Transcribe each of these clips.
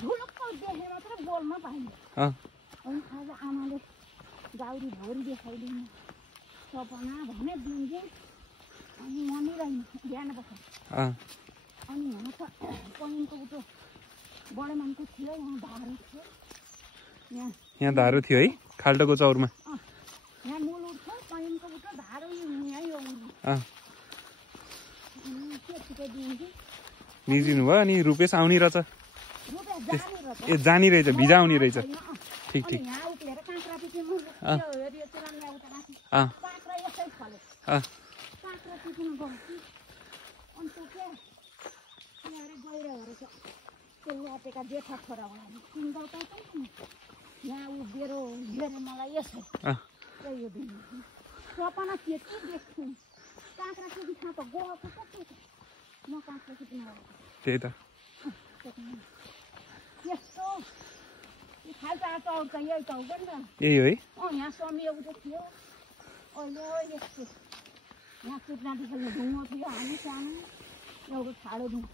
झुलुक्क देखेर मात्र बोल्न पाइन्छ। अनि आज आमाले गाउरी भौरी देखाइदिनु सपना भने दिन्थे अनि मनिरहेन बिहान बस्छ। अनि हुन त पनिमको बुटो बडे मानको थियो यहाँ धारो थियो यहाँ धारो थियो है खाल्टोको चौरमा यहाँ मूल उठ्छ पनिमको बुटो धारो यहीँ हो निजिनु भयो अनि रुपेश आउने रहेछ ए जानी रहेछ भिजा आउने रहेछ ठिक ठिक जेठा छोरा यहाँ उभिएर मलाई यसो सपना के देख्छु काँक्रा केटी खाँ त गएको कति म काँक्रा केटी त्यही त यस्तो खाल्टा चौर त यही त हो नि त यही हो है यहाँ समिएको त थियो अहिले यस्तो यहाँ कुटनाटी खेल्ने ढुङ्गो थियो हामी सानो एउटा ठाडो ढुङ्गो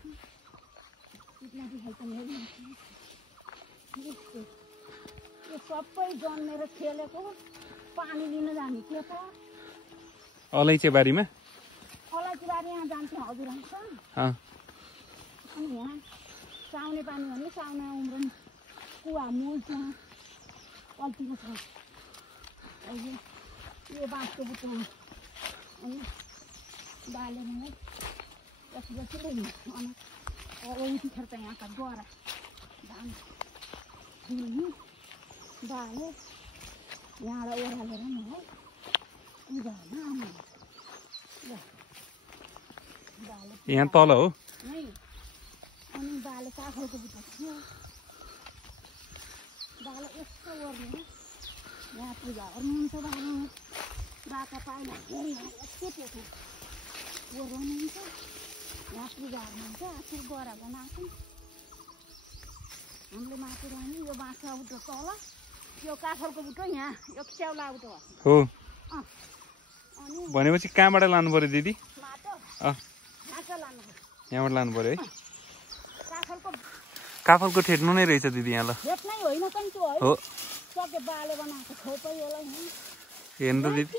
कुटनाटी खेल्ने यस्तो यो सबै जन्मेर खेलेको पानी लिन जाने के त अलैँचे बारीमा अलैँचीबारी यहाँ जान्थ्यो हजुरआमा अनि यहाँ साउने पानी भने साउने उम्रन कुवा मूल त्यहाँ पल्टीको छ अहिले यो बाँसको बुटो अनि बालेर नै बसी बसी ल्याइन्छ अनि उठिखेर त यहाँका गरा धान फुल्नु बाले यहाँबाट ओह्रालेर नि है उधारमा आमा यहाँ तल हो अनि बाले काठको बुटो थियो बाले यस्तो ओर्ने यहाँ पूजा गर्नुहुन्छ बाले बाका पाइला यस्तो पेटो ओर्नुहुन्छ यहाँ पूजा गर्नुहुन्छ आखिर गरा बनाएको हामीले माथि रहने यो बाँसको बुटो तल यो काठलको बुटो यहाँ यो च्याउला बुटो हो भनेपछि कहाँबाट लानु पर्यो दिदी यहाँबाट लानु पर्यो है काफलको ठेट्नु नै रहेछ दिदी यहाँ ल हो हेर्नु त दिदी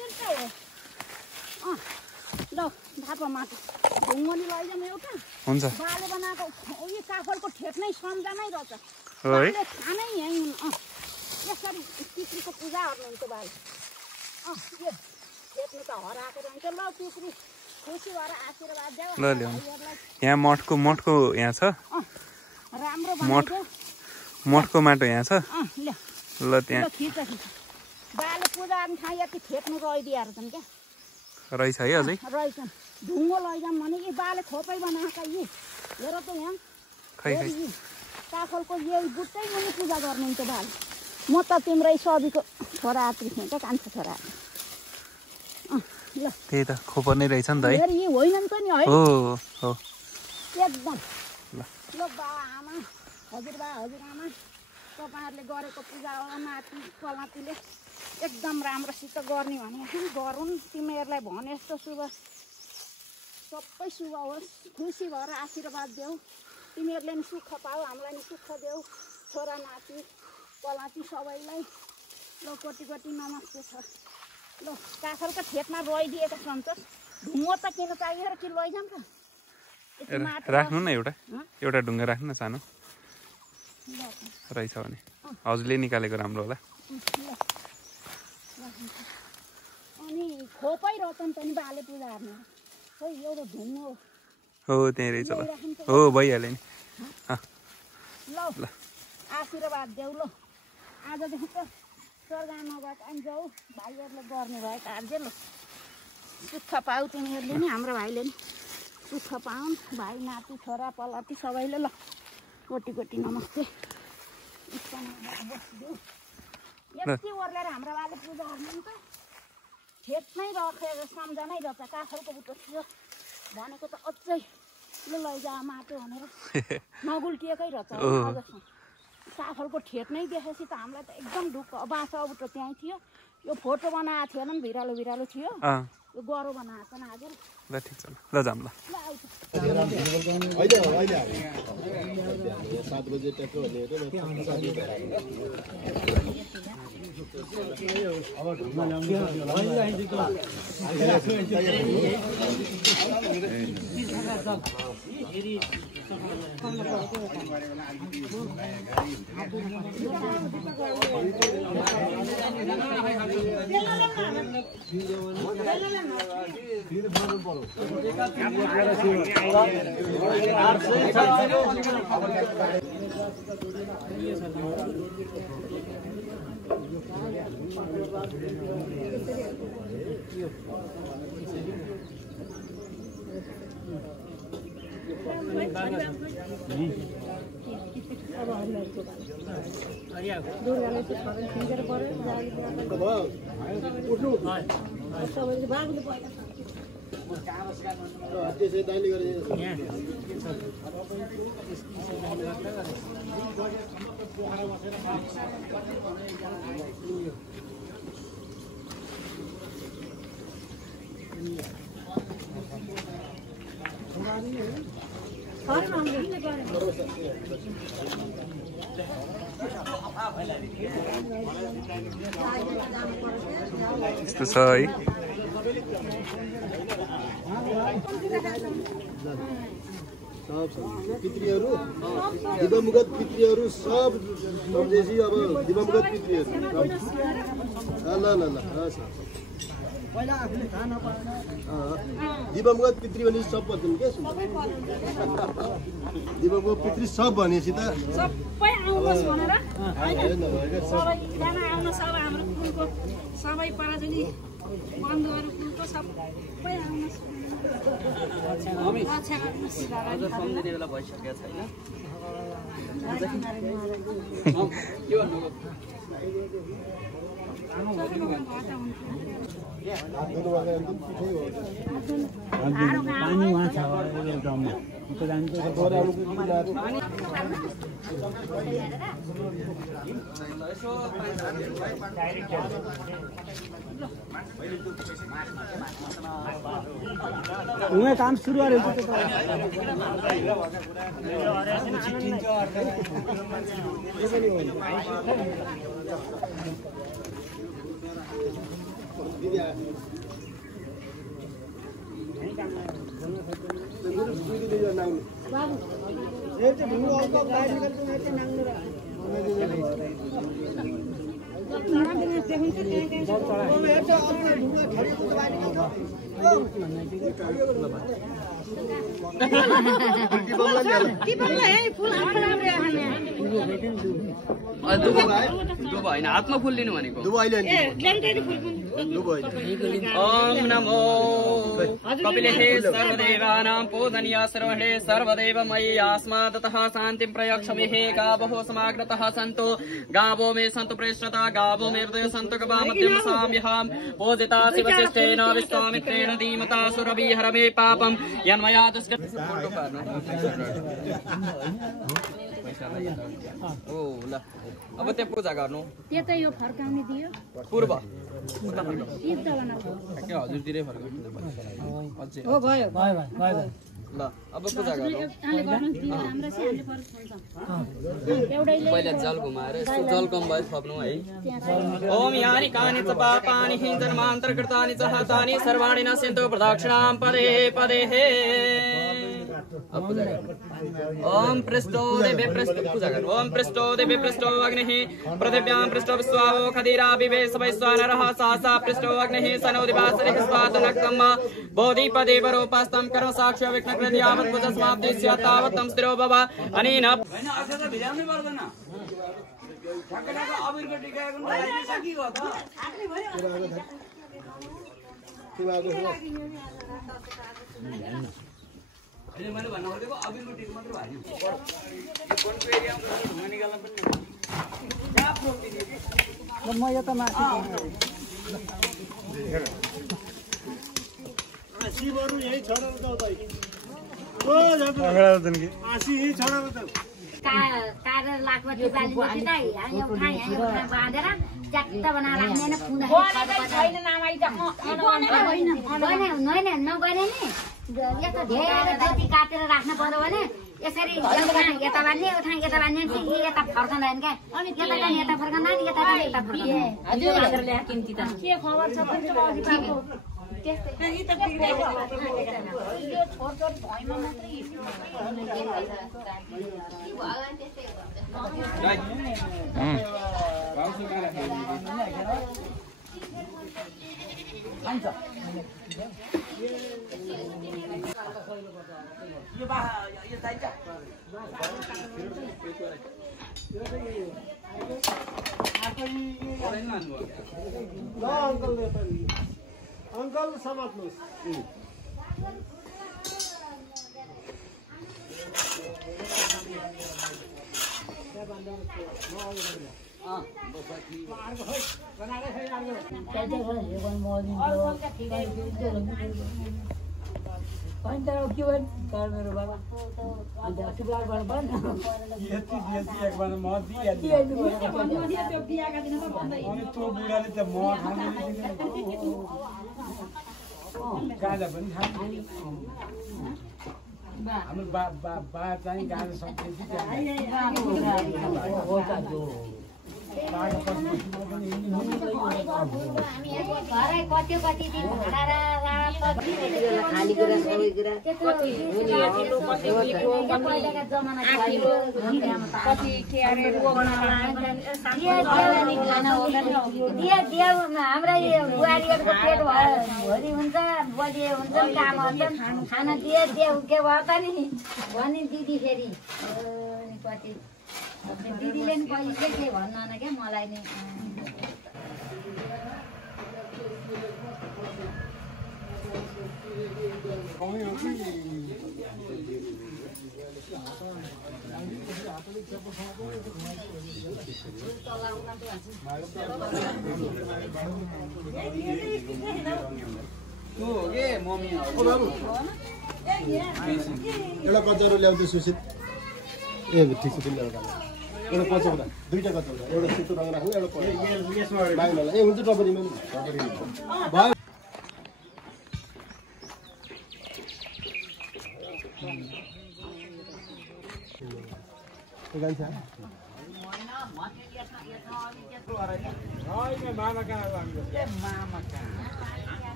हुन्छ काफलको ठेट्नै सम्झनै रहेछ खानै यहीँ यसरी पितृको पूजा गर्नुहुन्छ बाले खेप्नु त हराएको रहन्छ ल पितृ खुसी भएर आशीर्वाद देऊ ल ल्याउनु यहाँ मठको यहाँ छ राम्रो मठको माटो यहाँ छ ल त्यहाँ बाले पूजा गर्ने ठाउँ यति खेप्नु रहिदिएर छन् क्या रहेछ है अझै रहेछन् ढुङ्गो लैजाउँ भने कि बाले खोपै बनाएका यी हेर त यहाँ खै खै काफलको यही बुट्टै पनि पूजा गर्नुहुन्छ बाले म त तिम्रै सबीको छोरा आत्री थिएँ क्या कान्छो छोरा ल त्यही त खोपर नै रहेछ नि त है यी होइनन् त नि है हो हो एकदम ल बा आमा हजुरबा हजुरआमा तपाईँहरूले गरेको पूजा नाति कलातीले एकदम राम्रोसित गर्ने भने गरौँ तिमीहरूलाई भने जस्तो शुभ सबै शुभ होस् खुसी भएर आशीर्वाद देऊ तिमीहरूले नि सुख पाऊ हामीलाई नि सुख देऊ छोरा नाति कलाती सबैलाई ल कोटी कोटी नमस्ते छ ल काफलको ठेटमा रोइदिएको सन्तोष ढुङ्गो त किन चाहियो र कि लैजाउँ त राख्नु न एउटा ढुङ्गा राख्नु न सानो रहेछ भने हजुरले निकालेको राम्रो होला अनि खोपै रतन पनि बाले पूजा गर्ने खै एउटा ढुङ्गो हो त्यही रहेछ ल हो भइहाल्यो नि ल आशीर्वाद देऊ ल आजदेखि त स्वर्ग नभएको अनि जाऊ भाइहरूले गर्ने भयो कार्य ल सुख पाऊ तिमीहरूले नि हाम्रो भाइले नि सुख पाउन् भाइ नाति छोरा पलाती सबैले ल कोटी कोटी नमस्ते बसिदेऊ यति ओर्लेर हाम्रो बाले पूजा गर्नु नि त ठेट नै रखेर सम्झनै रहेछ काठलको बुटो थियो भनेको त अझै लैजा माटो भनेर नगुल्टिएकै रहेछ अझसम्म काठलको ठेट नै देखेपछि त हामीलाई त एकदम ढुक्क बाँस बुटो त्यहीँ थियो यो फोटो बनाएको थिएन नि भिरालो थियो यो गरो बनाएको न हजुर ल ठिक छ ल जाम ल यस्तो छ है पितृहरू दिवंगत पितृहरू सब सम्झेसी अब दिवंगत पितृहरू ल ल ल दिवंगत पितृ भने सब भन्छन् के दिवंगत पितृ सब भनेपछि त सबै आउनुहोस् भनेर सबैजना आउन सब हाम्रो कुलको सबै पराजुली बन्धुहरू कुलको सबै आउनुहोस् सम्झिने बेला भइसकेको छैन पानी वहाँ छ ड्रममा उहाँ काम सुरु गरेको होइन हातमा फुल लिनु भनेको ओम नमो कपिलेहे सर्वदेवानां पूजनीय सर्वहे सर्वदेवमयी अस्मादतः शान्तिं प्रयक्षमेहे गावो समाग्रतः सन्तु गावो मे सन्तु प्रेष्ठता गावो मे हृदय सन्तु गवामत्यं साम्यहं पूजिता शिवशिष्टेन विश्वामित्रेण धीमता सुरभिहर मे पापं यन्मया दुष्कृत ओ ल अब त्यहाँ पूजा गर्नु त्यता यो फर्काउने दियो पूर्व हजुरतिरै फर्काउनु हो भयो भयो भयो ल अब पूजा गर्नु पहिला जल घुमाएर यसो जल कम भयो थप्नु है ओम यानि कानि च पापानि जन्मान्तरकृतानि च हतानि सर्वाणि नश्यन्तु प्रदक्षिणां पदे पदे ओम पृष्ठो देवे पृष्ठ पूजा गर्नु ओम पृष्ठो देवे पृष्ठो अग्निः पृथिव्यां पृष्ठो विश्वावो खदिरा विवेश वैश्वानरः सासा पृष्ठो अग्निः सनोदिवासरिः स्वातनक्तम् बोधिपदे वरोपास्तं कर्म साक्ष्य विघ्नकृति यावत् पूजा समाप्ति स्यात् तावत् तं स्थिरो भव अनेन हैन अर्थ त भिजाउनै पर्दैन ठक्क ठक्क अबिरको टिका गर्नु लागि सकी हो त मैले भन्नु खोजेको अबिरको टिका मात्र भयो कोनको एरियामा ढुङ्गा निकाल्न पनि कहाँ फ्लोटिने के म यता माथि शिवहरू यही छोडेर जाऊ भाइ तारेर लाग्छ बाँधेर च्याट्ट बनाएर राख्ने हैन छैन नामाई त नगरे नि यता धेरै जति काटेर राख्नु पर्यो भने यसरी यता बान्ने यता बान्ने यता फर्कँदैन क्या यता जाने यता फर्कँदैन यता जाने यता फर्कँदैन हजुर किम्ती त के खबर छ यो छोटो भैमा मात्रै अङ्कल समात्नुहोस् मेरो बाबा अन्त शुक्रबार बन्द यति एकबार म दिइहाल्छु अनि त्यो बुढाले त म गाजा पनि खान्छ हाम्रो बा चाहिँ गाजा सक्दैछ घरै कति दिन खानेकुरा सबै कुरा पहिलाका जमाना हाम्रा बुहारीहरूको पेट भरि हुन्छ बलिए हुन्छ काम खाना दिए के भयो त नि भने दिदी फेरि कति दिदीले नि कहिले के भन्दैन क्या मलाई नि एउटा कचौरो ल्याउँछु सुसित ए ठिक छ तिमीले एउटा कचौरा दुईटा कचौरा एउटा सेतो रङ राख्नु एउटा माग्नलाई ए हुन्छ टपरीमा भयो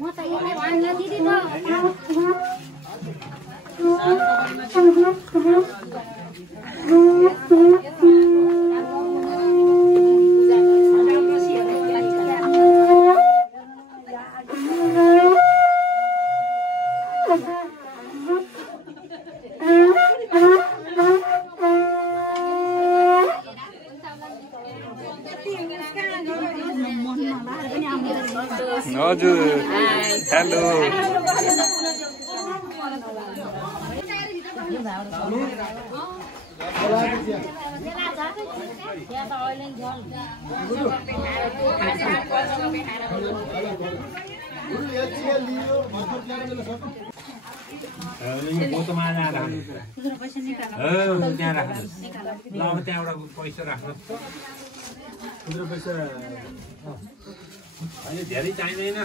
म त यसलाई भन्न दिदी हजुर हेलो त्यहाँबाट पैसा राख्नु पैसा अहिले धेरै चाहिँदैन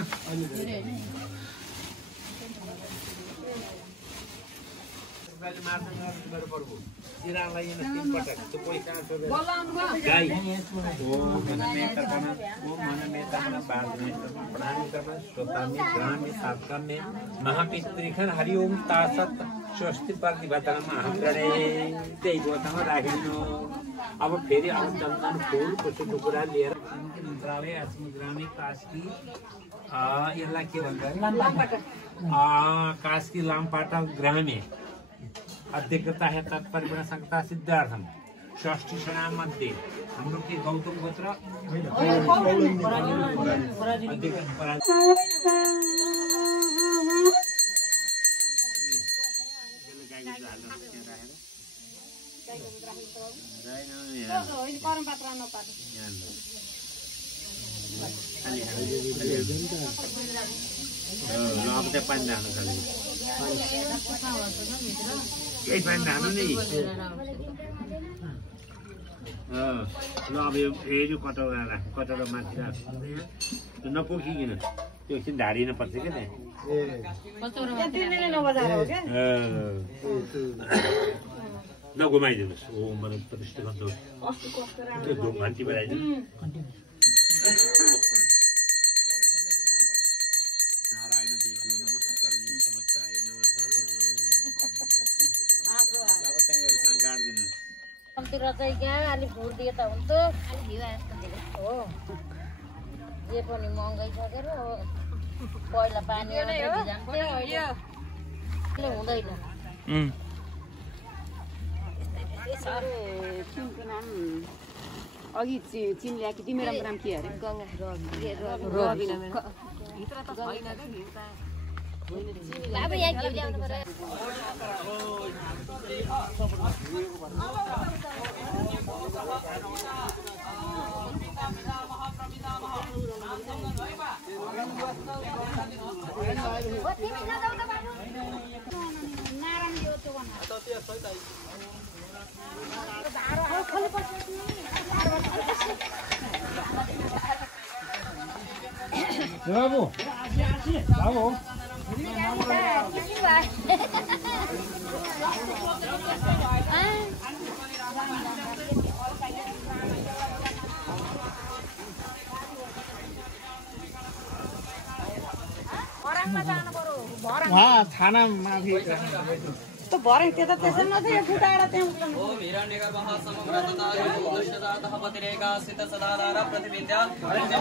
महापितृखन हरिओम तासत स्वस्ति प्रतिभतनमा हाम्रे त्यही गोतामा राखिदिनु अब फेरि अब चन्दन फुल कसो टुक्रा लिएर मन्त्रालय ग्रामीण कास्की यसलाई के भन्छ कास्की लामपाटा ग्रामे अध्यक्षता है तत्परिपूर्ण संकता सिद्धार्थम षष्ठी मध्ये हाम्रो के गौतम गोत्र परम पात्र नपार्नु अब त्यहाँ पानी हाल्नु खालि यही पानी हाल्नु नि ल अब यो फेरि कटौरा राख कटौरा माथि राख नपोखिकन त्यो एकछिन ढाडिन पर्छ क्या नघुमाइदिनुहोस् ओ मलाई प्रतिष्ठा गर्छ त्यो घन्टी बजाइदिनु नारायण देव नमस्कार समस्ताय नमः अब त्यहाँ एउटा गाडिदिनुहोस् कम्ती चाहिँ क्या अलिक भुर दिए त हुन्थ्यो अलिक भिवा जस्तो दिएको हो जे पनि महँगाइ सकेर पहिला पानी हुँदैन अघि चिन ल्याएको तिमीहरूको नाम के अरे गङ्गा अब यहाँ घिउ ल्याउनु पर्यो बाबु बाबु थाना माथि त भरे त्यता त्यसै नथ्यो फुटाएर त्यहाँ ओम हिरण्यगर महासमग्रततायो दशरथः पतिरेका सित सदाधार प्रतिविद्या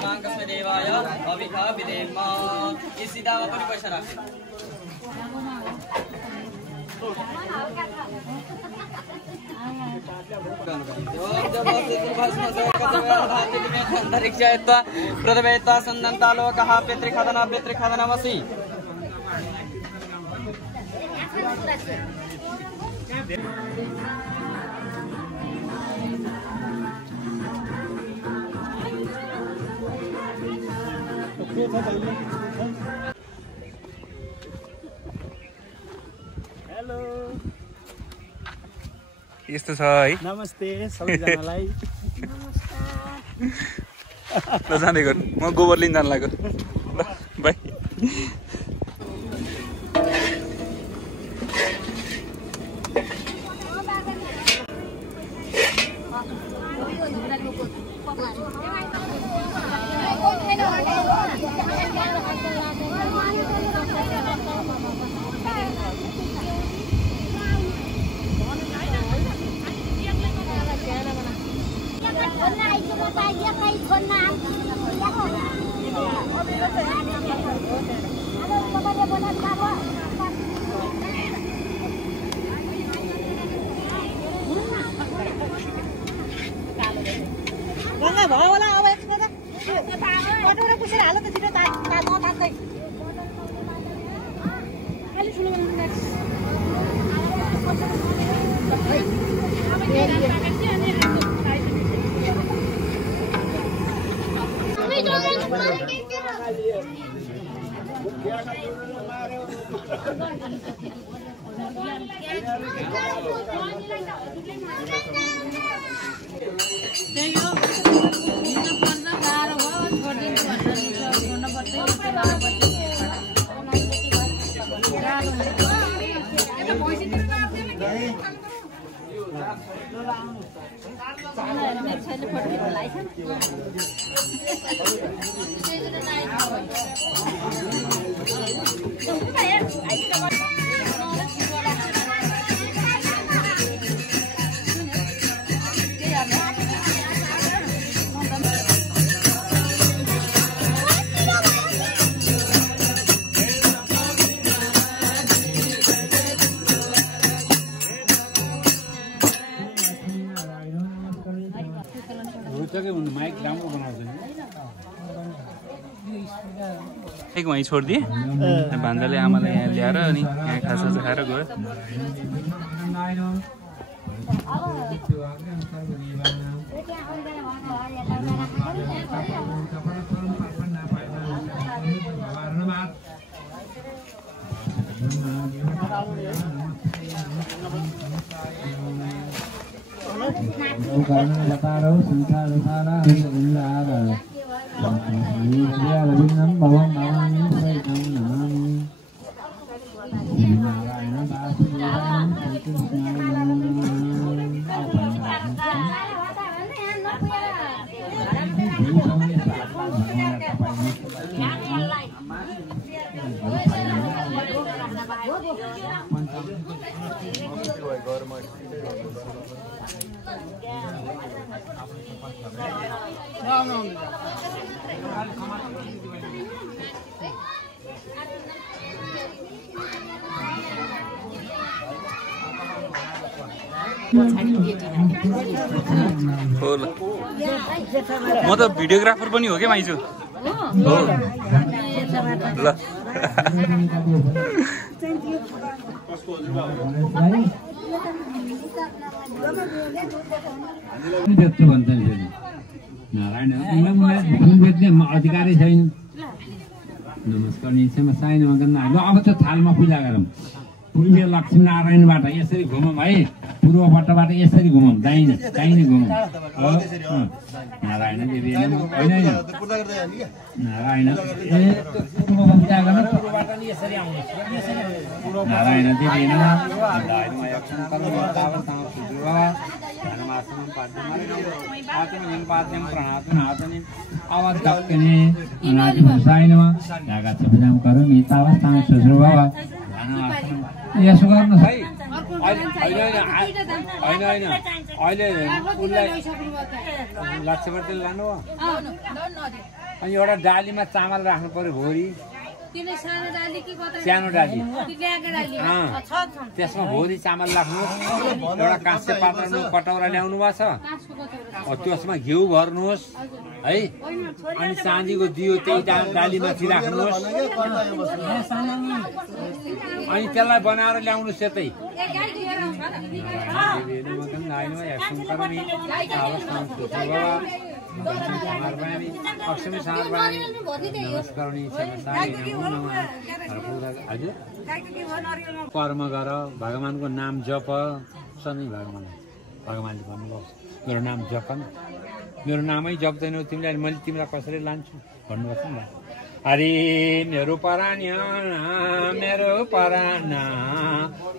मांगस्मे देवाय अविका विदेमा ये सीधा पनि पैसा राख्छ प्रथमेत्वा सन्दन्तालोकः पितृखदनमसि हेलो यस्तो छ है नमस्ते सबैजनालाई ल जाँदै गर्नु म गोबर लिन जान लाग्यो ल बाई गङ्गा भयो होला अब एकछिन त कटौरा पुसेर हाल त छिटो तात्दै अलि ठुलो बनाउनु माइक राम्रो बनाउँछ एक वहीँ छोडिदिए भान्जाले आमालाई यहाँ ल्याएर अनि यहाँ खाजा खाएर गयो म त भिडियोग्राफर पनि हो क्या माइजू हो ल नारायण बेच्ने अधिकारै छैन नमस्कार निश्चयमा साइन मगन अब त थालमा पूजा गरौँ पूर्वीय लक्ष्मी नारायणबाट यसरी घुमौँ है पूर्वपट्टबाट यसरी घुमौँ दाहिने घुमौँ नारायण देवी होइन नारायण पूजा गर्न पूर्वबाट नि यसरी आउनु नारायण देवी यसो गर्नुहोस् है होइन अहिले उसलाई लक्ष्यवती लानु हो अनि एउटा डालीमा चामल राख्नु पर्यो भोरी सानो डाली त्यसमा भोरी चामल राख्नुहोस् एउटा काँस्य पात्रमा कटौरा ल्याउनु भएको छ त्यसमा घिउ भर्नुहोस् है अनि चाँदीको दियो त्यही डालीमाथि राख्नुहोस् अनि त्यसलाई बनाएर ल्याउनुहोस् यतै कर्म गर भगवानको नाम जप सधैँ भगवानले भन्नुभयो मेरो नाम जप न मेरो नामै जप्दैनौ तिमीलाई मैले तिमीलाई कसरी लान्छु भन्नुभएको नि अरे मेरो पराण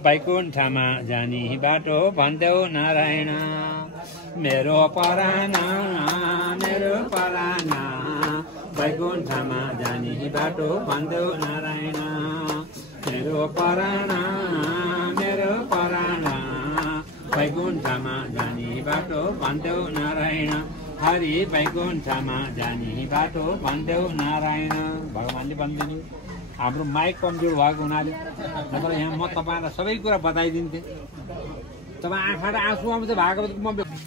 वैकुण्ठमा जाने बाटो भन्देऊ नारायण मेरो पराण वैकुण्ठमा जाने बाटो भन्देऊ नारायण मेरो पराण वैकुण्ठमा जाने बाटो भन्देऊ नारायण हरि वैकुण्ठमा जाने बाटो भन्देऊ नारायण भगवानले भन्दिनु हाम्रो माइक कमजोर भएको हुनाले नत्र यहाँ म तपाईँलाई सबै कुरा बताइदिन्थेँ तपाईँ आँखाबाट आँसु आउँछ भागवत म कति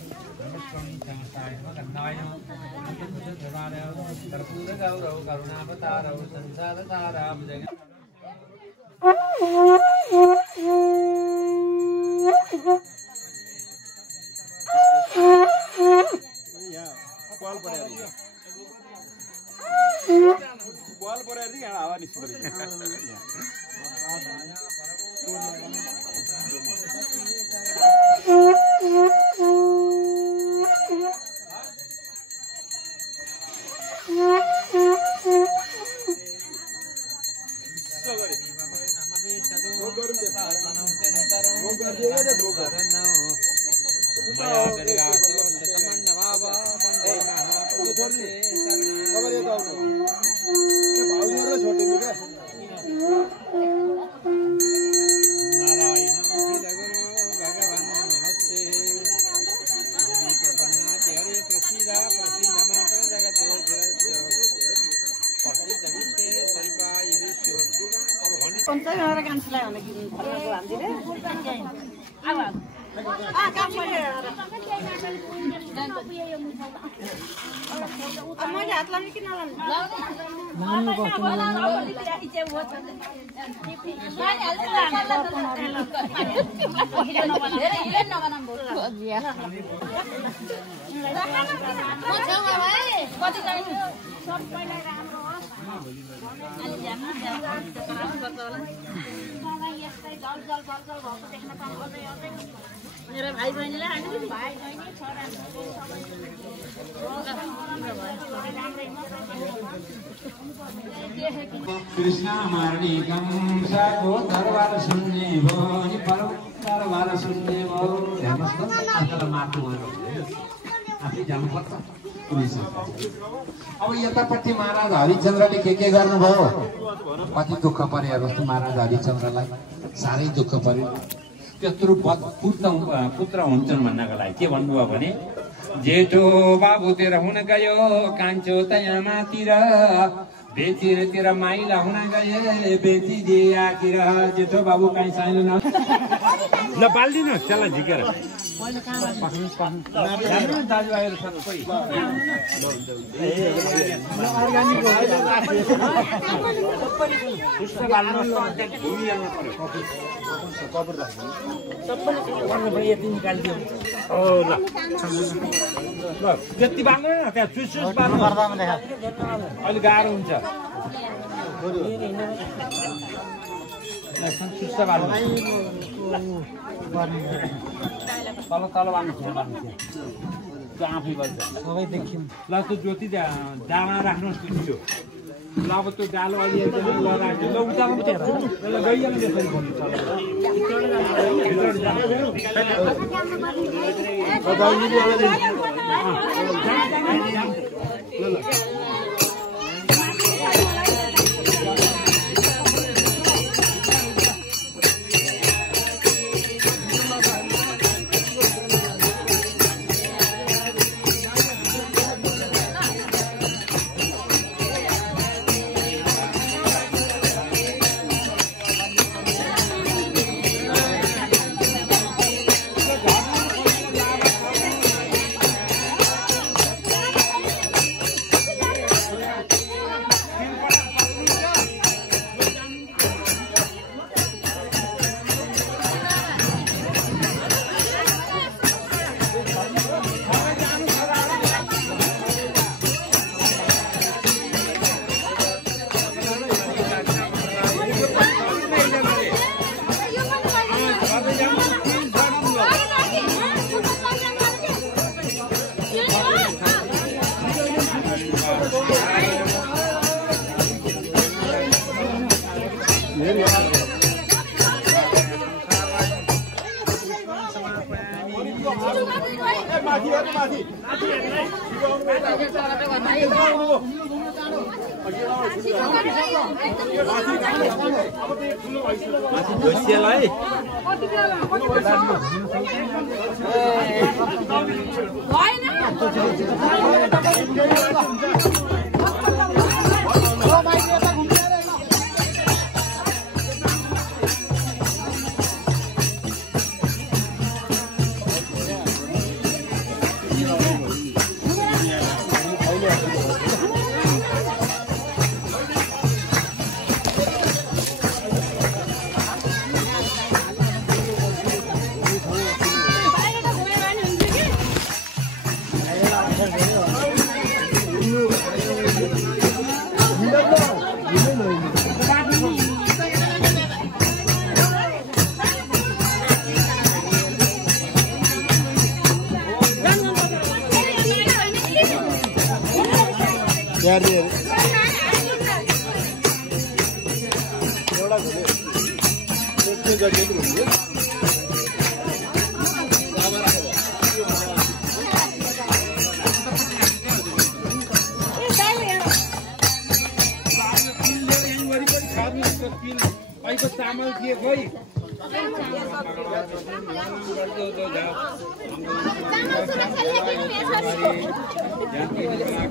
मेरो भाइ बहिनीलाई कृष्ण मार्णिकम साको दरबार सुन्ने भो नि परम दरबार सुन्ने भो हेर्नुहोस् न आजकल माथि गएर आफै जानुपर्छ। अब यतापट्टि महाराज हरिश्चन्द्रले के गर्नुभयो कति दुःख पर्यो हेर्नुहोस् महाराज हरिश्चन्द्रलाई साह्रै दुःख पर्यो। त्यत्रो पुत्र हुन्छन् भन्नको लागि के भन्नुभयो भने जेठो बाबुतिर हुन गयो कान्छो त्यहाँ मातिर बेचिरतिर माइला हुन गए बेचिदिए आखिर जेठो बाबु काहीँ साइलो न ल बाल्दिनु त्यसलाई झिकेर दाजुभाइहरूसँग कोही यति निकालिदियो ल जति बाल्नु न त्यहाँ चुस बाल्नु अलिक गाह्रो हुन्छ। चुस बाल्नु तल तल बाल्नु थियो त्यो आफै गर्छ सबै देखियो। ल त्यो ज्योति दामा राख्नुहोस् त्यो ल अब त्यो डालो अलि ल उचाल्नु गइहाल्नु त्यसरी चामल थिए खोइ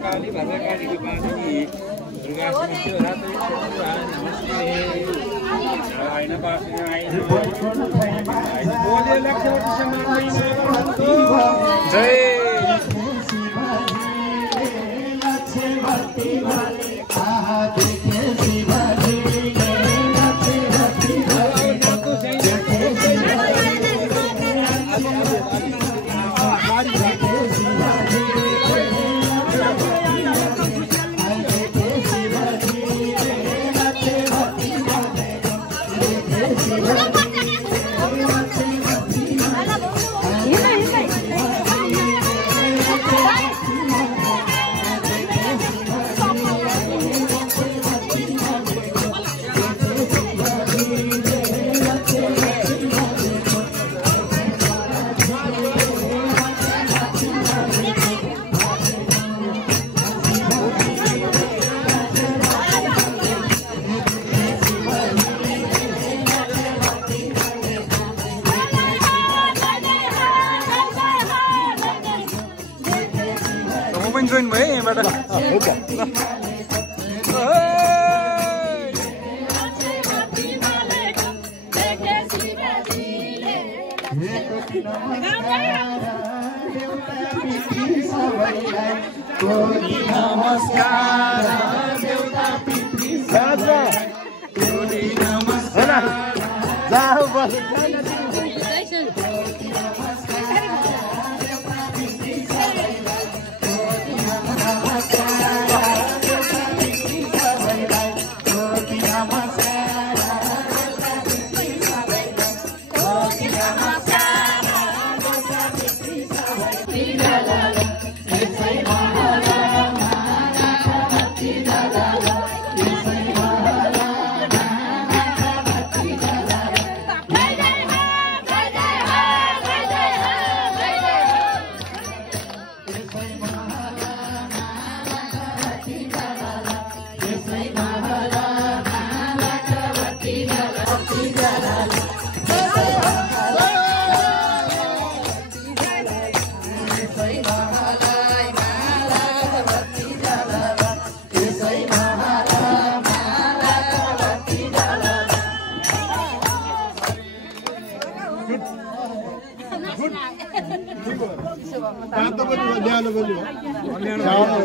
काली भद्रकाली की पानी दुर्गा पनि जोइन भयो यहाँबाट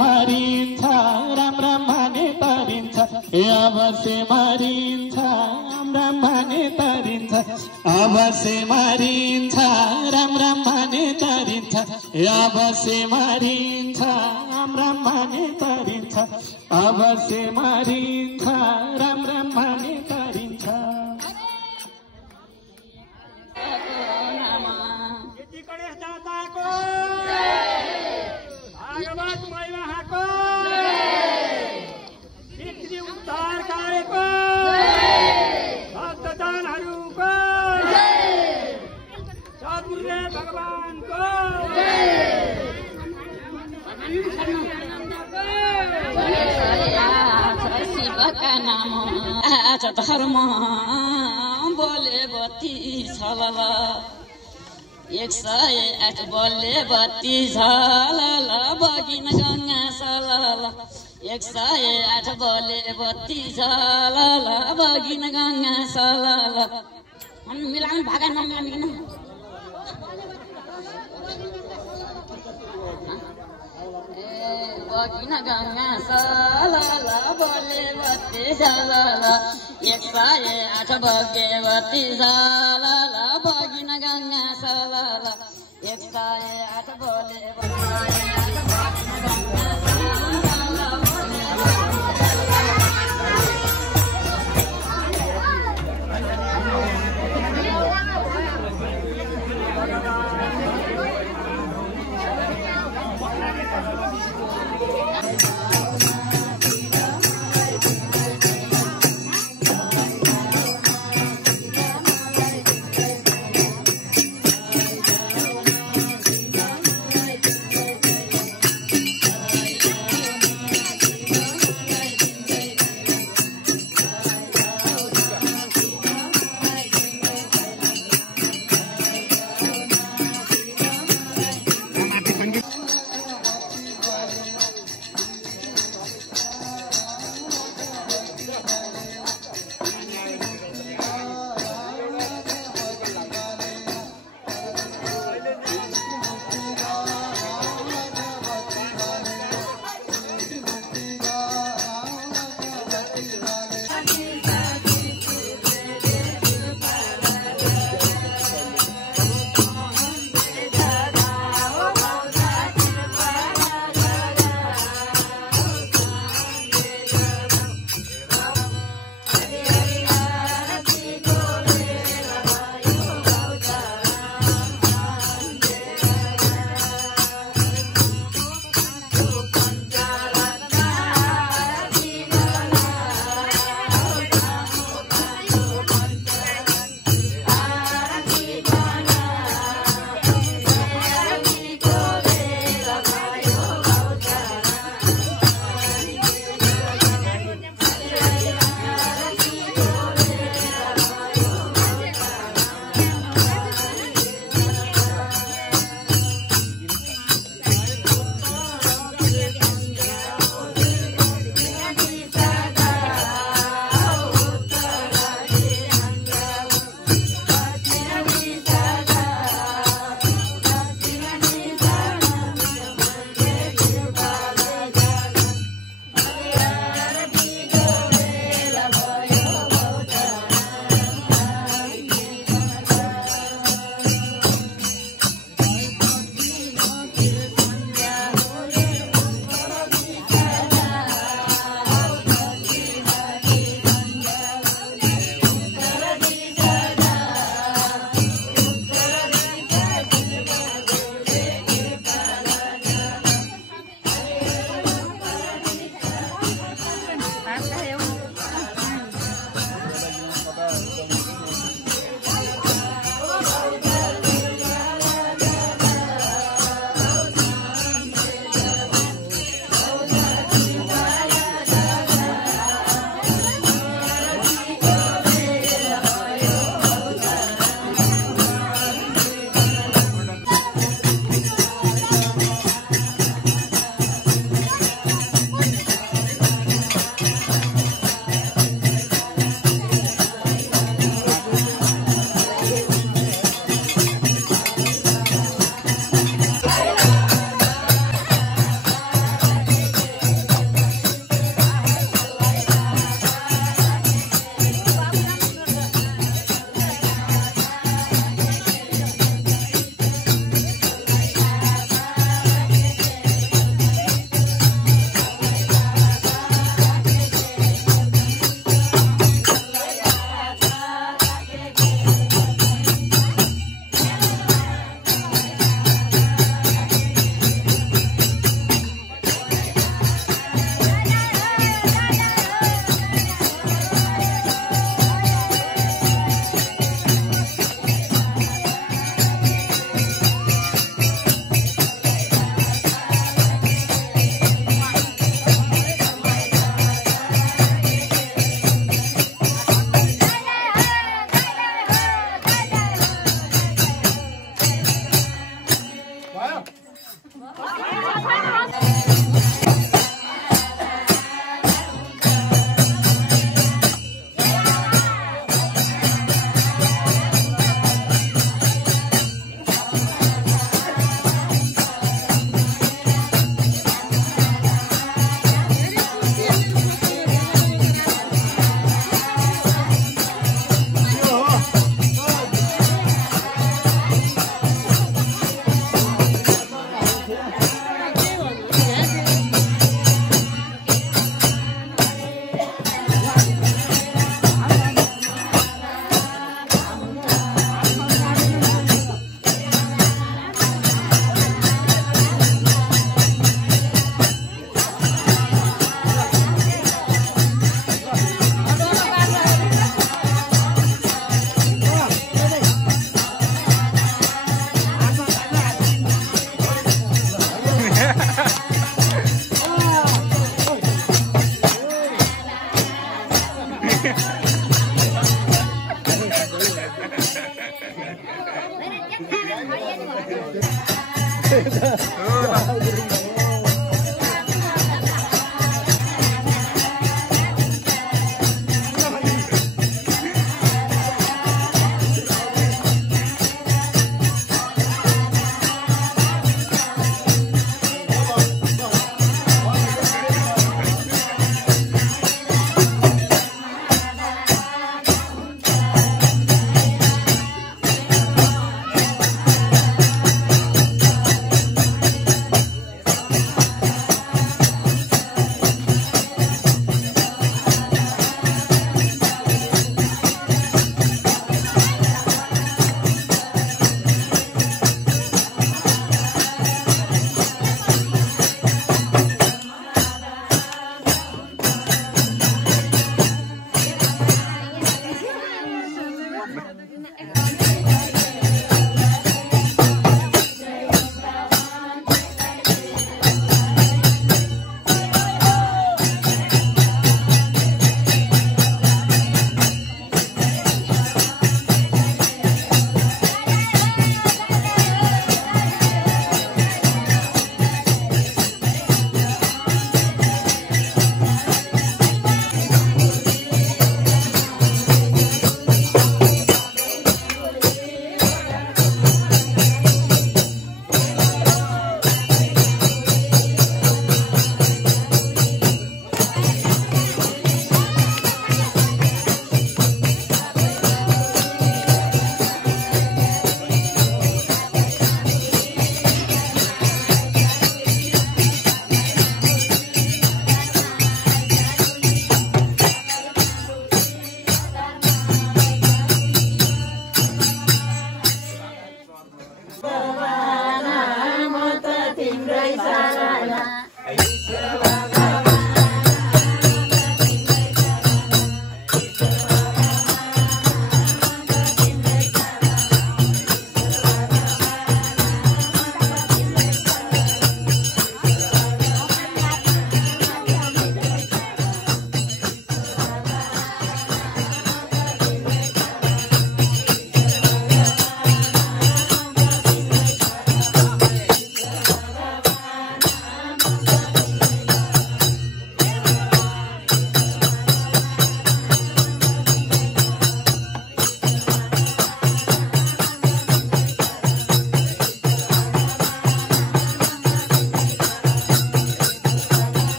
मारिन्छ राम राम भने तरिन्छ अवश्य मारिन्छ राम राम भने तरिन्छ अवश्य मारिन्छ राम राम भने तरिन्छ अवश्य मारिन्छ राम राम भने तरिन्छ अवश्य मारिन्छ राम राम भने तरिन्छ भागवत महिमाको बिक्री उद्धार कार्यको भक्तजनहरूको सद्गुरुदेव भगवानको शिवका नाम आज धर्म बोले बत्ती छलल 108 बोले बत्ती झलल बगिन गङ्गा सलल 108 बोले बत्ती झलल बगिन गङ्गा सलल मिलाउनु भागा नमिलाउनु बगिन गङ्गा सलल बोले बत्ती झलल 108 बगे बत्ती झलल बगिन गङ्गा सलल 108 बोले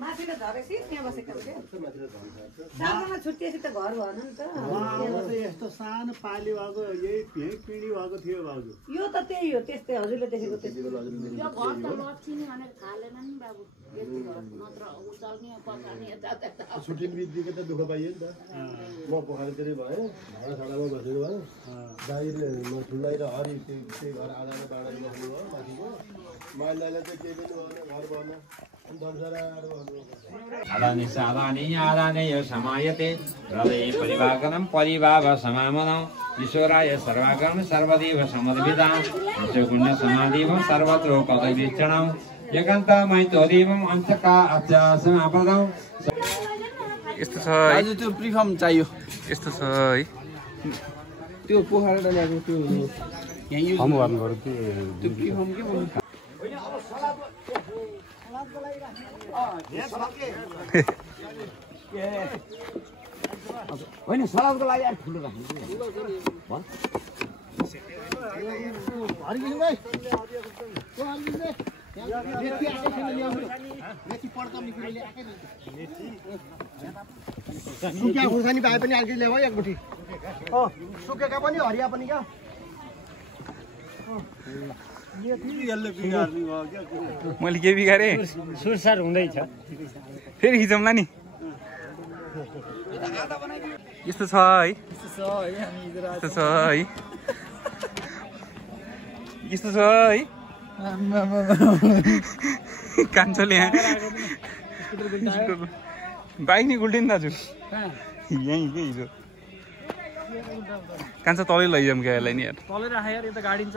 माथिले झरेपछि त्यहाँ बसेका थियो माथिले झर्छ सानोमा छुट्टिएपछि त घर भएन नि त यस्तो सानो पाली भएको यही पिँढी भएको थियो बाबु यो त त्यही हो त्यस्तै हजुरले देखेको त्यस्तै यो घर त लट्ठिने भनेर थालेन नि बाबु यति घर नत्र उचाल्ने पकाउने यता सुटिङ बित्तिकै त दुःख पाइयो नि त म पोखरीतिरै भएँ भाँडासाँडामा बसेको भएँ दाइले म ठुलै र हरि त्यही घर आधारमा बाँडेर बस्नु भयो माथिको माइलाले चाहिँ केही पनि भएन घर भएन आदानीय समायते हृदय परिभागनं परिभाव समामनं ईश्वराय सर्वागम सर्वदेव समद्विदा पुण्य समाधिव सर्वत्रोपदैवीक्षणं एकान्तमैतोदेवं अन्तका अत्यासमापदौ यस्तो छ आज त्यो प्रिफर्म चाहियो यस्तो छ है त्यो पोखरा ल्याएको त्यो यहाँ युज गर्नु त्यो प्रिफर्म के भन्नु होइन सलादको लागि ठुलो राख्नु सुक्या खुर्सानी पाए पनि अर्कै ल्याऊ है एकमुठी सुकेका पनि हरिया पनि क्या मैले के बिगारेँ सुरसार हुँदैछ फेरि खिचौँला नि यस्तो छ है यस्तो छ है यस्तो छ है कान्छोले यहाँ बाइक नि गुल्टिन् दाजु यहीँ के हिजो कान्छ तलै लैजाउँ क्या यसलाई नि यार तलै राख यार यता गाडिन्छ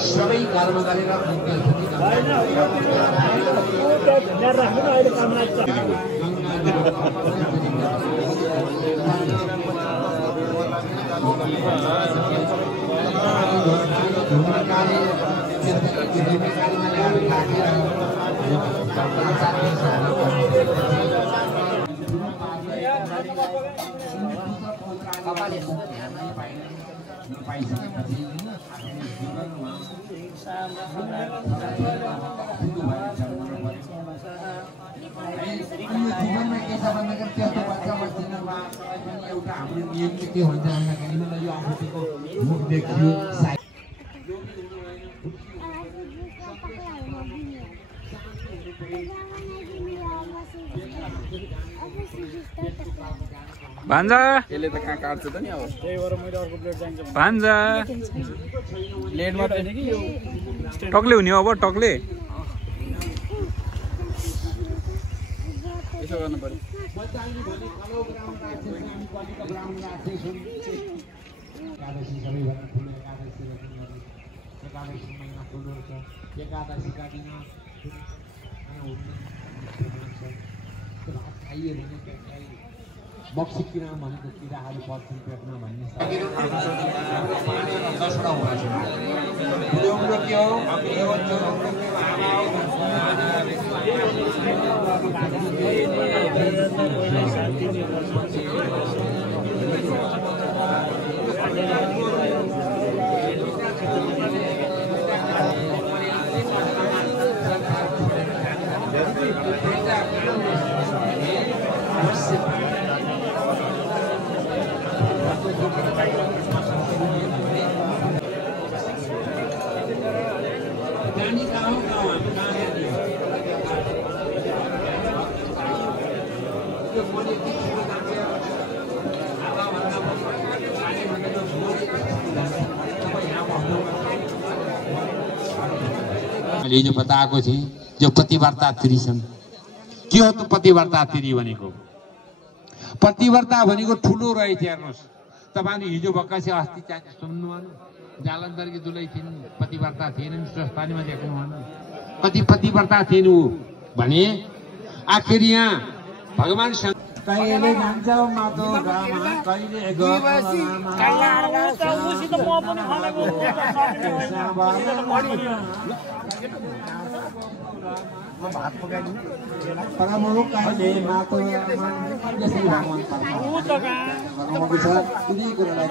सबै कर्म गरेर एउटा हाम्रो नियम चाहिँ के हुन्छ भन्दाखेरि मलाई यो आफूको मुख देखियो भान्जा यसले त कहाँ काट्छ त नि अब त्यही भएर मैले अर्को प्लेट चाहिन्छ भान्जा प्लेट मात्रै होइन कि यो टक्ले हुने अब टक्ले यसो गर्नु पर्यो एकादशी सबैभन्दा ठुलो एकादशी एकादशी महिना ठुलो छ एकादशीका दिन भात खाइयो भने त्यसलाई बक्सी किरा भनेको किराहरू पर्छन् पेटमा भन्ने दसवटा हुँदा के हो मैले जो बताएको थिएँ जो पतिव्रता स्त्री छन् के हो त पतिव्रता स्त्री भनेको पतिव्रता भनेको ठुलो रहेछ हेर्नुहोस् तपाईँले हिजो भएका चाहिँ अस्ति चाहिँ सुन्नुभएन जालन्धरकी दुलै थिइन् पतिव्रता थिएनन् स्वस्थानीमा देख्नु भएन कति पतिव्रता थिइन् ऊ भने आखिर यहाँ भगवान कहिले जान्छौ मातो गामा कहिले भात पकाइदिनु परामु काले माको यसरी भगवान कुनै कुरालाई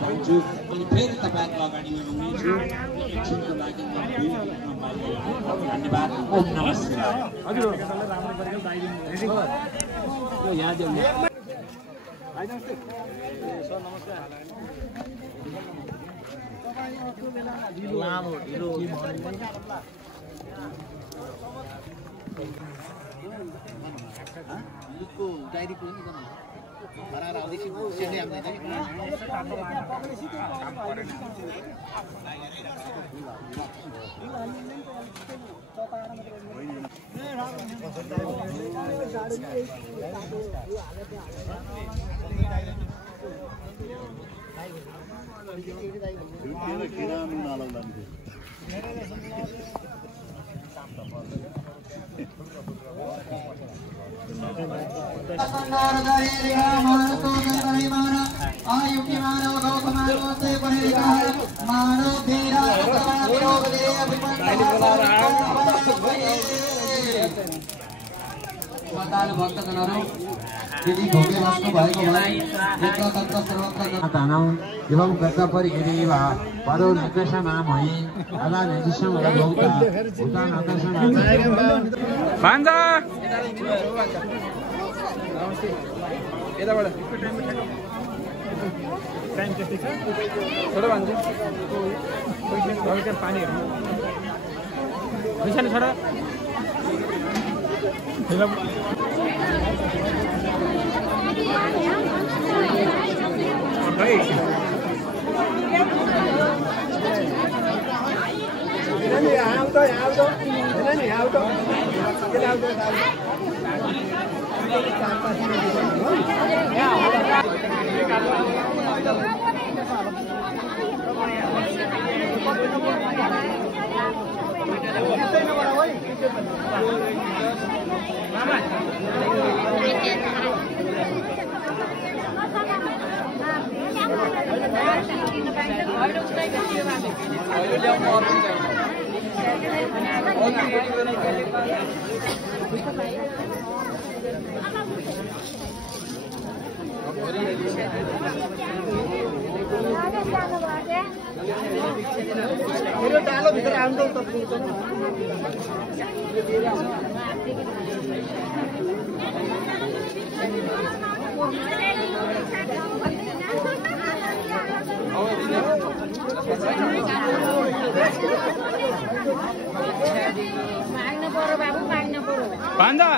भन्छु अनि फेरि तपाईहरुको अगाडि म आउनेछु एकछिनको लागि धन्यवाद ओम नमः शिवाय हजुर यो याद दिनु सर नमस्कार लामो ढिलो लुकको डायरी पनि गर्नु भराएर आउँदैछ सेनै आउँदैन भक्तजनहरू यदि भोगे बस्नु भएको भए एकतन्त्र सर्वत्र तानाउ एवं कर्तपरि गिरिवा परो नकशमा भई अला नदिसम भौता उता नकशमा भान्जा यताबाट टाइम त्यस्तै छ छोडो भान्जा पानी हेर्नु हुन्छ नि छोडो डालो भित्र आउँदै माग्न पर्यो बाबु माग्न पर्यो भान्जा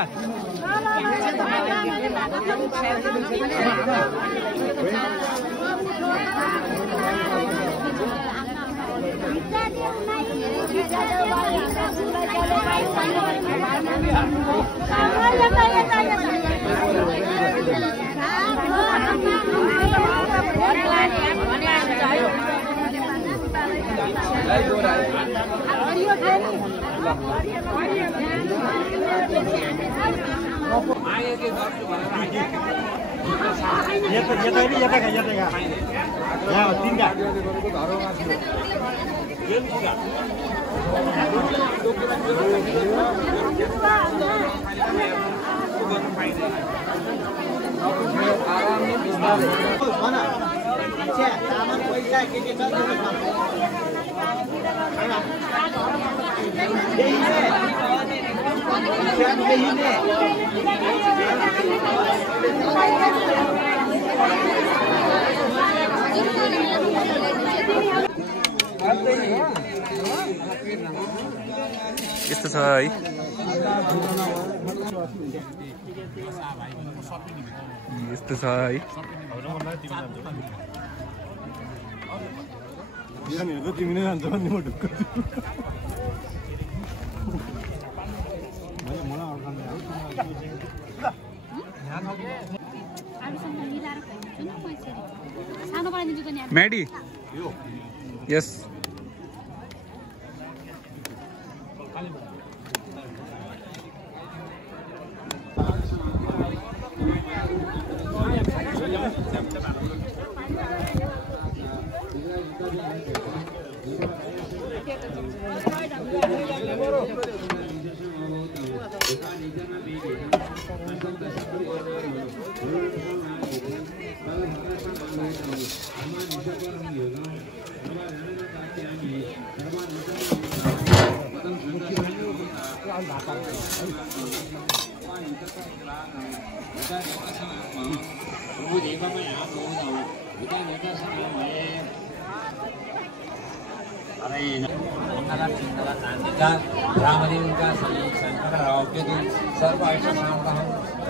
यस्तो छ है यस्तो छ है तिमी नै जान्छ भन्ने म ढुक्क म्याडी यस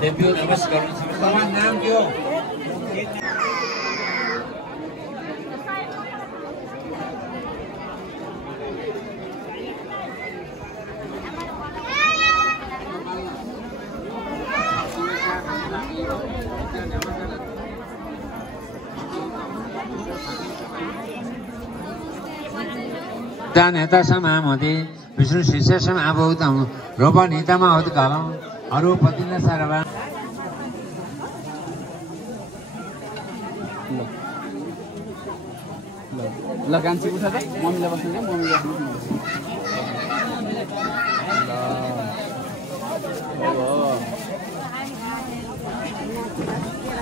देव्यो नमस्कार समान नाम के हो नेता समामति विष्णु शिष्य समाभूतम रूप नीतमा उत्कलम अरूपतिन सर्वा ल कान्छी उठा त मम्मीलाई बस्नु दे मम्मीलाई बस्नु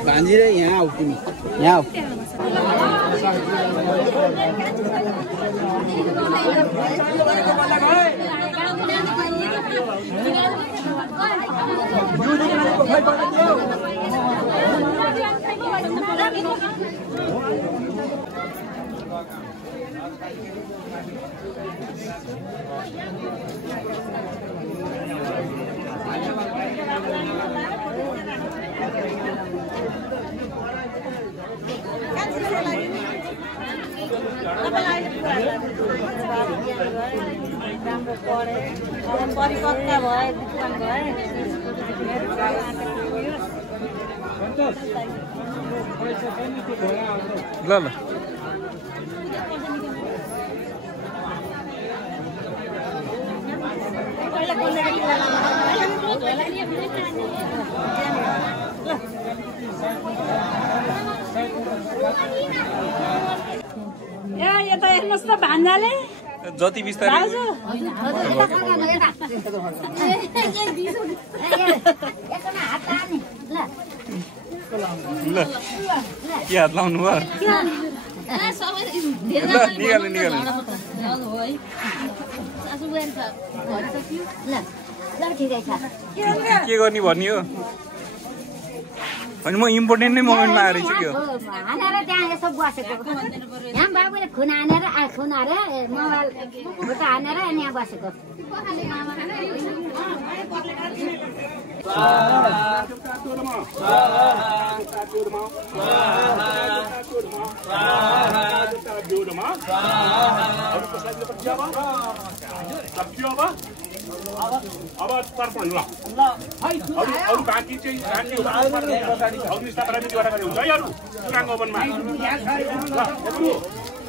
भान्जी रे यहाँ आऊ तिमी यहाँ आऊ परिपक्व भए विद्वान भए ल ल यता हेर्नुहोस् त भान्जाले जति बिस्तारै ल के हात लाउनु भयो निकाल्नु निकाल्नु के गर्ने भन्ने हो अनि म इम्पोर्टेन्ट नै मोमेन्टमा आएर छु के हो हानेर त्यहाँ यसो बसेको यहाँ बाबुले खुन हानेर मोबाइल खुट्टा हानेर अनि यहाँ बसेको अब तर्पण ल अरू बाँकी चाहिँ अग्निस्थापना विधिबाट गरे हुन्छ है अरू चुराङ्गो वनमा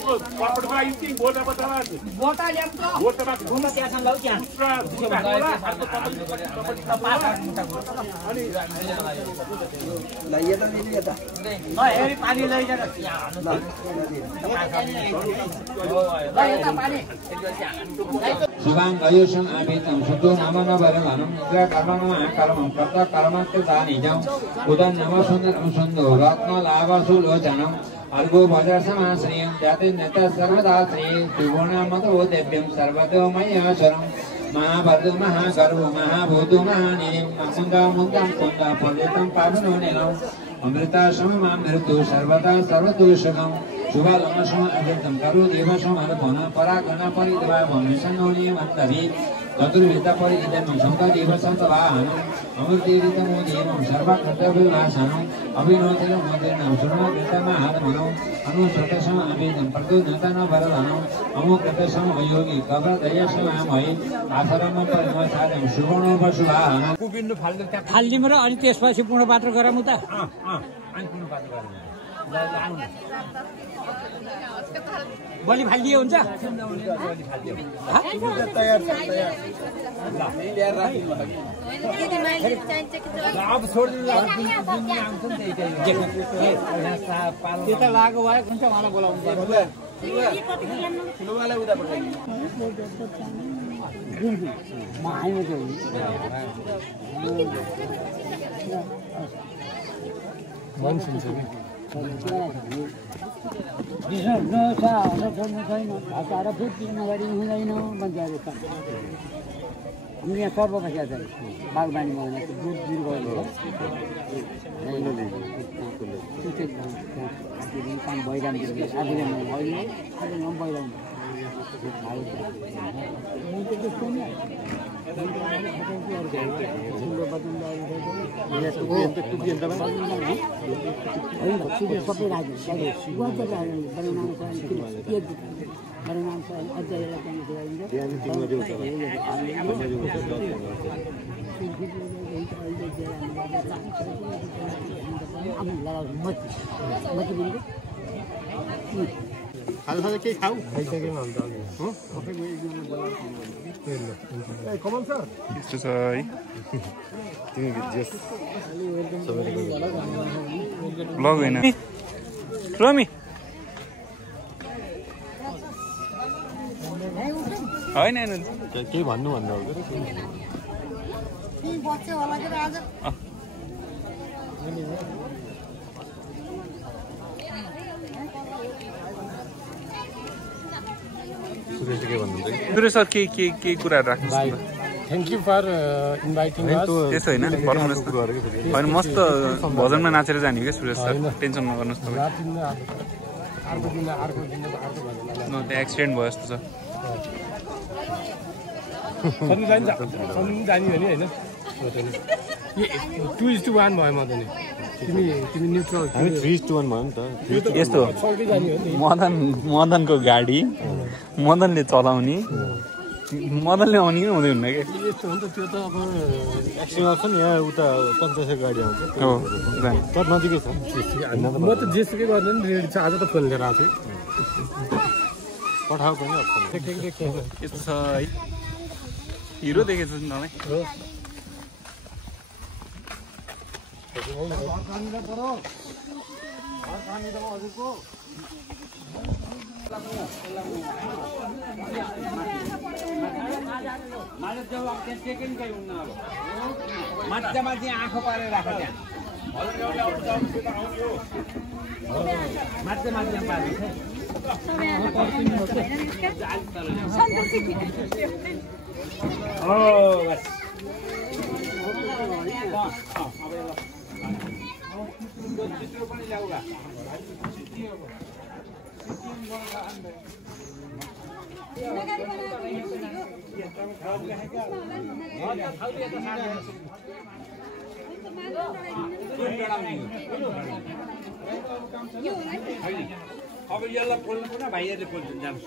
कर्पटको लागि चाहिँ बोटा शिवां गयोषं आपेतं शुद्धो नाम न वरदानं निद्रा कर्मणो कर्मं कर्ता कर्मत्व दानिजं उदं नमः सुन्दरं सुन्दो रत्न लाभसु लोचनं अर्गो भजर समाश्रियं जाते नेता सर्वदा श्री त्रिगुणमतो देव्यं सर्वतो मय्याचरं महाभद्र महाकरो महाभूतो महानिधिं मुन्दं कुन्द फलितं पावनो निलम् अमृता सममामृतो सर्वदा सर्वदोषकं शुभालमसम अमृतं करो देवसम अर्पण परागण परिद्वा भमिषणोनि मन्दभि चतुर्विध परिदितं शङ्करदेवसं तवाहनम् अमृतेरितमो देवं सर्वकर्तव्यवासनम् अभिनोदितं मोदिनं सुरमकृतमहात्मनम् अनुसृतसम अभिदं प्रदोदतन वरदनम् अमुकृतसम अयोगी कवदयसमामहि आसरम परिमसादं सुवर्णोपशुभाहनम् कुपिन्नु फाल्दै त्यहाँ फालिदिउँ र अनि त्यसपछि पूर्ण पात्र गरौँ त अनि पूर्ण पात्र गर्नु बलि फालिदिए हुन्छ अब छोडिदिनु त्यता लागेको भए हुन्छ उहाँलाई बोलाउनु म आइमा छैन भाषा र फुट नगरी हुँदैन भन्छ यहाँ सर्व बसेको छ बागबानीमा दुध बिरुवा काम भइरहन्छ अहिले सबै खाजा केही खाऊ खाइसक्यौँ अन्त कमन छ यस्तो छ है ब्लग होइन रमी होइन केही भन्नु भन्दा हो सुरेश सर के कुराहरू राख्नुहोस् थ्याङ्क यू फर इन्भाइटिङ त्यसो होइन बताउनुहोस् न होइन मस्त भजनमा नाचेर जाने क्या सुरेश सर टेन्सन नगर्नुहोस् तपाईँ त्यो एक्सिडेन्ट भयो जस्तो छ जाने भने होइन 2:1 भयो म त नि तिमी न्युट्रल हामी 3:1 भयो नि त यस्तो मदनको गाडी मदनले चलाउने मदनले आउने कि हुँदै हुन्न कि यस्तो हो नि त त्यो त अब एक्सिडेन्ट आउँछ नि यहाँ उता 50 गाडी आउँछ हो तर नजिकै छ म त जेसुकै गर्दा नि रेडी छ आज त फोन लिएर आएको छु पठाऊ पनि अप्सन यस्तो छ है हिरो देखेछ नि तपाईँ माथि आँखो पारेर राख त्यहाँ माथि अब यसलाई खोल्नु पर्छ भाइहरूले खोल्छन् जानु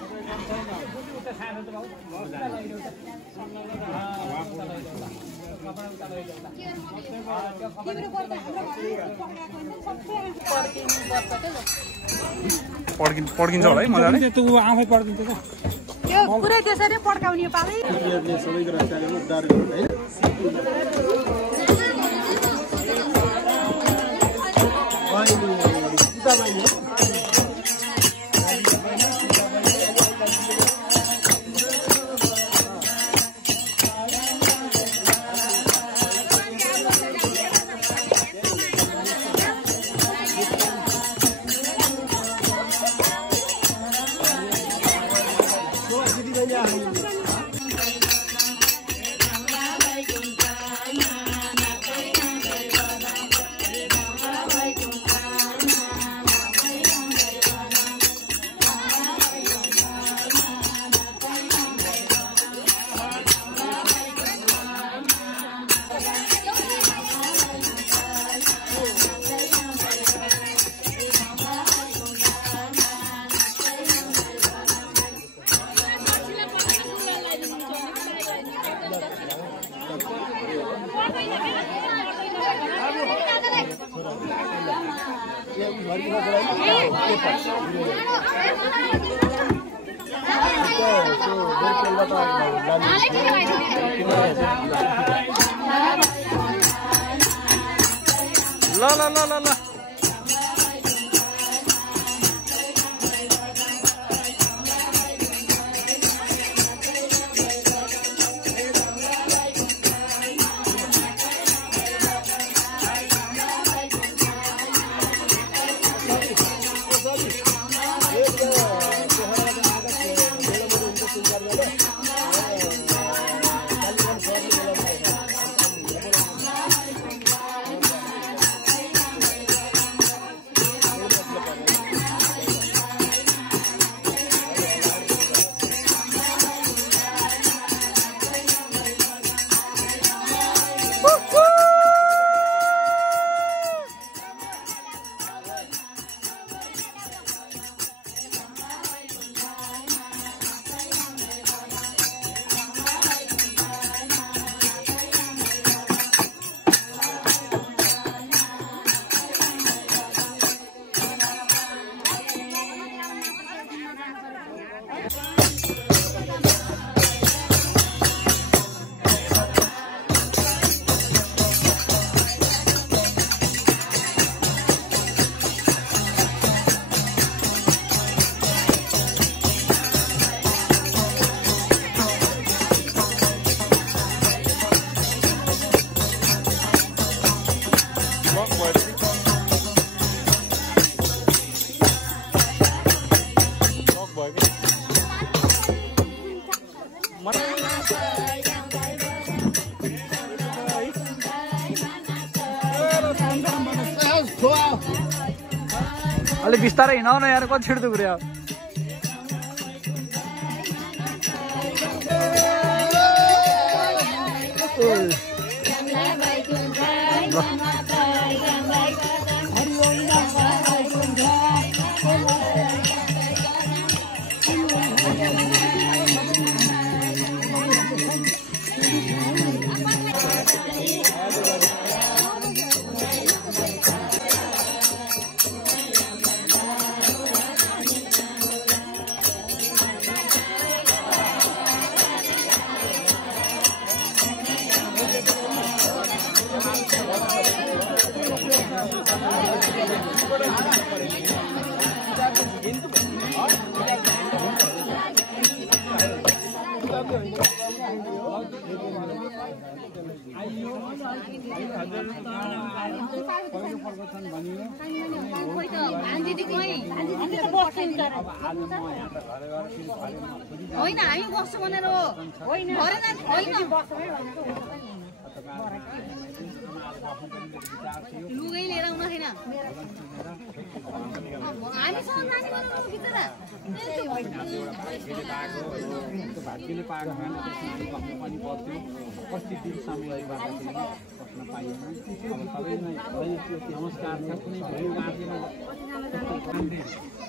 पड्किन्छ होला है मजाले आफै पड्किन्छ त त्यो पुरै त्यसरी पड्काउने पालै सबैको रास्ताले उद्धार गर्नु है ल अलि बिस्तारै हिँडाउन यार कति छिटो दुख्रियो होइन हामी बस्छौँ भनेर होइन लुगै लिएर आउँदैन हामीसँग नानी बनाउनु भित्र भाग्यले पाएको भएन त्यसमा पनि पर्थ्यो कति दिनसम्मबाट बस्न पाइएन अब सबैलाई नमस्कार छ कुनै भ्यू बाँचेमा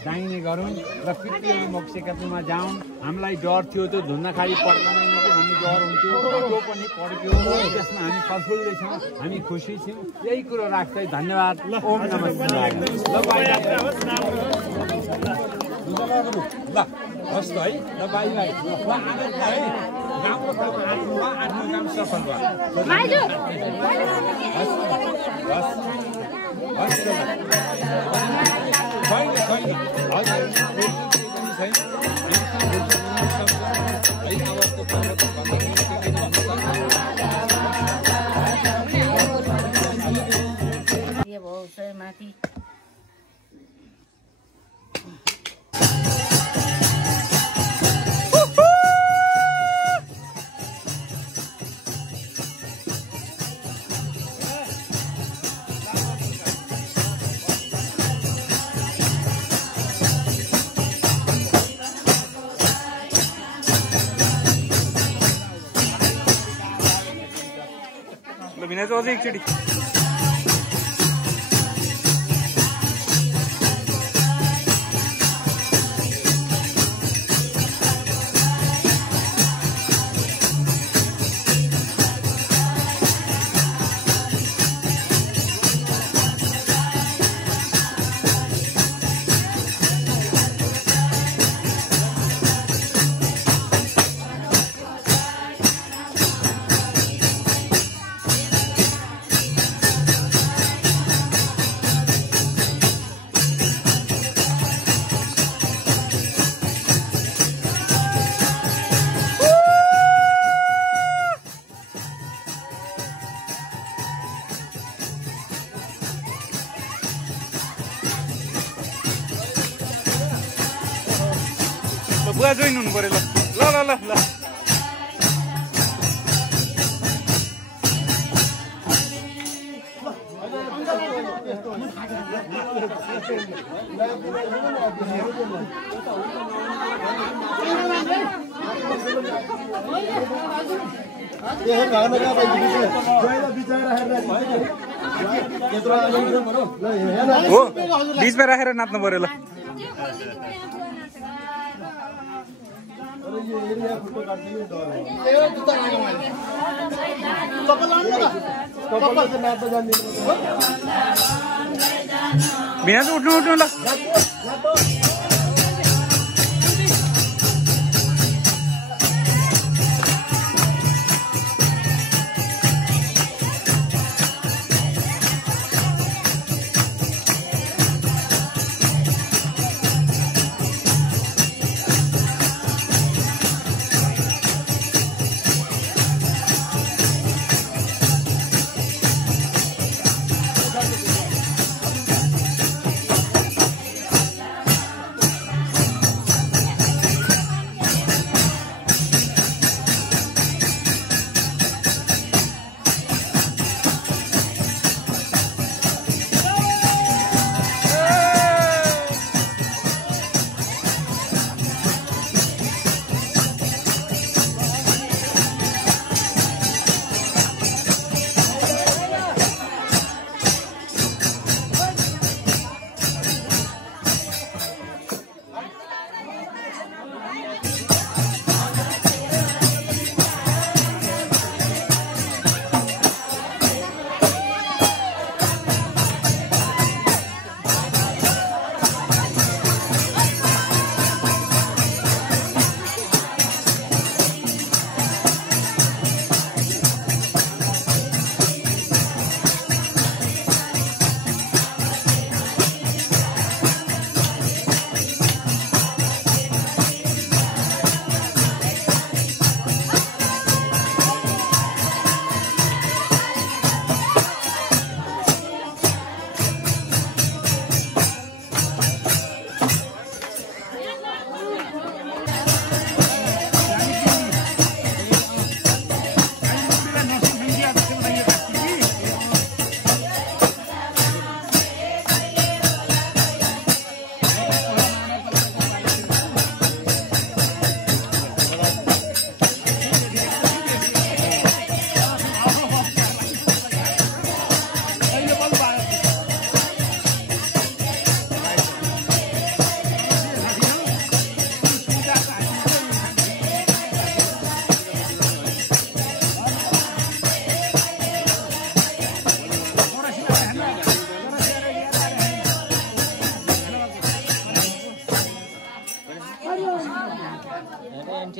दाहिने गरौँ र कृत्य मोक्षकत्वमा जाउँ हामीलाई डर थियो त्यो धुन्दाखाली पड्दैन कि भन्ने डर हुन्थ्यो त्यो पनि पड्क्यो त्यसमा हामी फलफुल्दै छौँ हामी खुसी छौँ यही कुरो राख्दै धन्यवाद ओम नमः शिवाय ल हस् है ल बाई बाई ल आनन्द है राम्रो खालको आफ्नो काम सफल भयो माथि विनय चौधरी एकचोटि बुवा जोइन हुनु पर्यो ल ल ल ल हो बीचमा राखेर नाच्नु पर्यो ल बिहान उठ्नु उठ्नु ल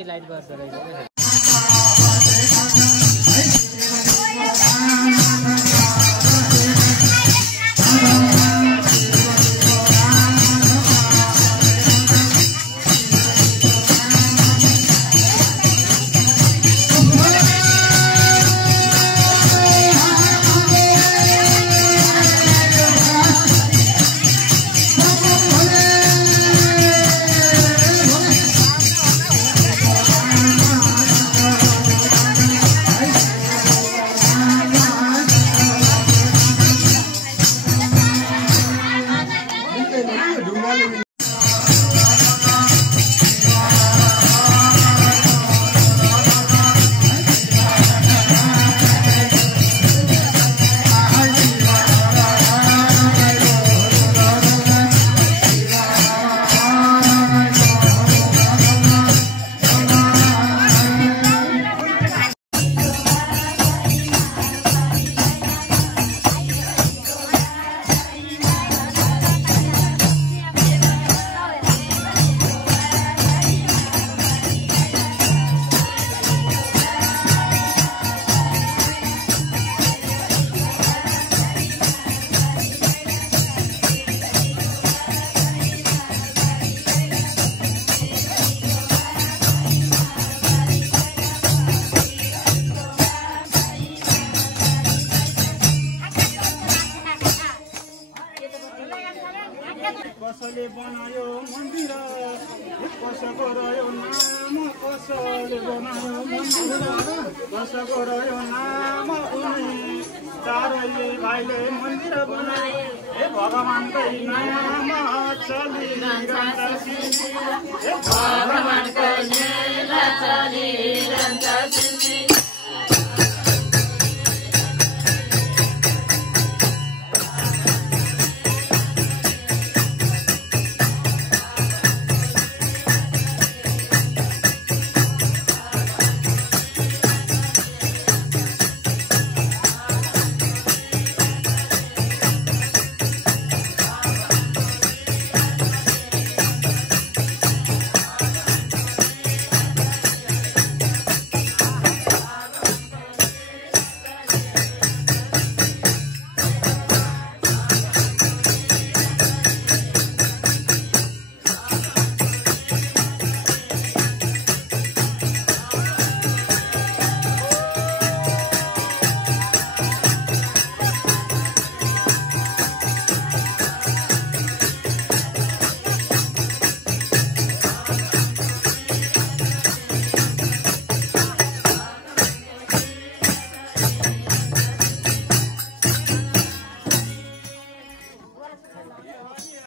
लाइट गर्छ रहेछ कसले बनायो मन्दिर कसको रह्यो नाम कसले बनायो मन्दिर कसको रह्यो नाम उनी चारै भाइले मन्दिर बनाए हे भगवानकै नाम चलिरहन्छ हे भगवानकै लीला चलिरहन्छ